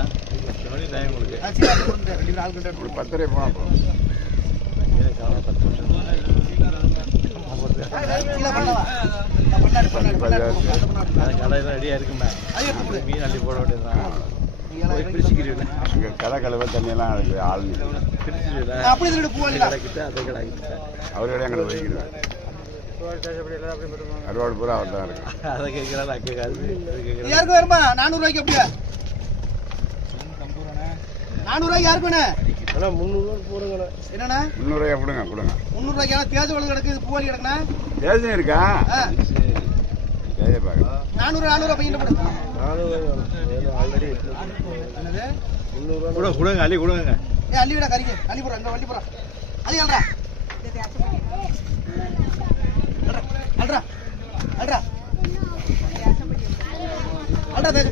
10 போனா ரெடியா இருக்குமே மீன் அள்ளி போட வேண்டியதுதான். கடை கலவை தண்ணியெல்லாம் ஆள் அவரோட எங்களை வைக்கிறேன். அறுவாடு பூரா அவர் தான் இருக்கு. அதை கேட்கிறாரு அக்கே காசு யாருக்கும் வருமா 400 ரூபாய்க்கு அப்படியே 400 ரூபாய்க்கு யாருக்குண்ணே 300 போடுங்க. என்னண்ணா 300 ரூபாய் கொடுங்க கொடுங்க. 300 ரூபாய்க்கு ஏன்னா தேஜ் வளர்ந்து கிடக்குது பூவாலி கிடக்குண்ணா தேஜம் இருக்கா? தேஜ பார்க்க 400 பையன் போடு. 400 ஆல்ரெடி என்னது 300 கூட கொடுங்க அள்ளி கொடுங்க. அள்ளி விட கறிக்கு அள்ளி போடுற அங்க வண்டி போடுற அள்ளி அல்றா அல்றா அல்றா அல்றா அல்றா தேஜ்